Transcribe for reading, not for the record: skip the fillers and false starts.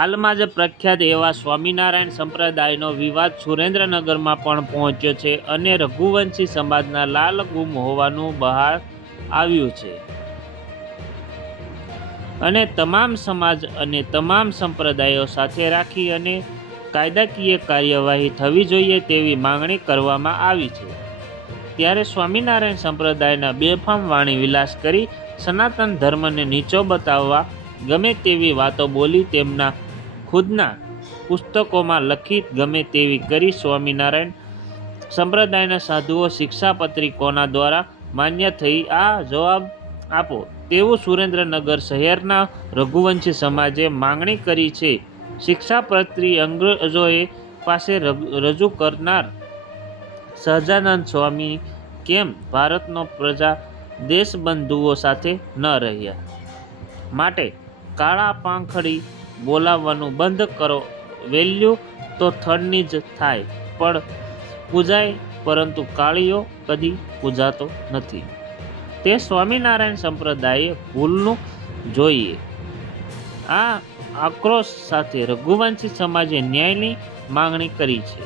હાલમાં જ પ્રખ્યાત એવા સ્વામિનારાયણ સંપ્રદાયનો વિવાદ સુરેન્દ્રનગરમાં પણ પહોંચ્યો છે અને રઘુવંશી સમાજના લાલ ગુમ હોવાનું બહાર આવ્યું છે અને તમામ સમાજ અને તમામ સંપ્રદાયો સાથે રાખી અને કાયદાકીય કાર્યવાહી થવી જોઈએ તેવી માંગણી કરવામાં આવી છે। ત્યારે સ્વામિનારાયણ સંપ્રદાયના બેફામ વાણી વિલાસ કરી સનાતન ધર્મને નીચો બતાવવા ગમે તેવી વાતો બોલી તેમના ખુદના પુસ્તકોમાં લખી ગમે તેવી કરી સ્વામિનારાયણ સંપ્રદાયના સાધુઓ શિક્ષાપત્રી કોના દ્વારા માન્ય થઈ આ જવાબ આપો તેવું સુરેન્દ્રનગર શહેરના રઘુવંશી સમાજે માંગણી કરી છે। શિક્ષાપત્રી અંગ્રેજોએ પાસે રજૂ કરનાર સહજાનંદ સ્વામી કેમ ભારતનો પ્રજા દેશબંધુઓ સાથે ન રહ્યા? માટે કાળા પાંખડી બોલાવવાનું બંધ કરો। વેલ્યુ તો થડની જ થાય પણ પૂજાય, પરંતુ કાળીઓ કદી પૂજાતો નથી તે સ્વામિનારાયણ સંપ્રદાયે ભૂલવું જોઈએ। આ આક્રોશ સાથે રઘુવંશી સમાજે ન્યાયની માંગણી કરી છે।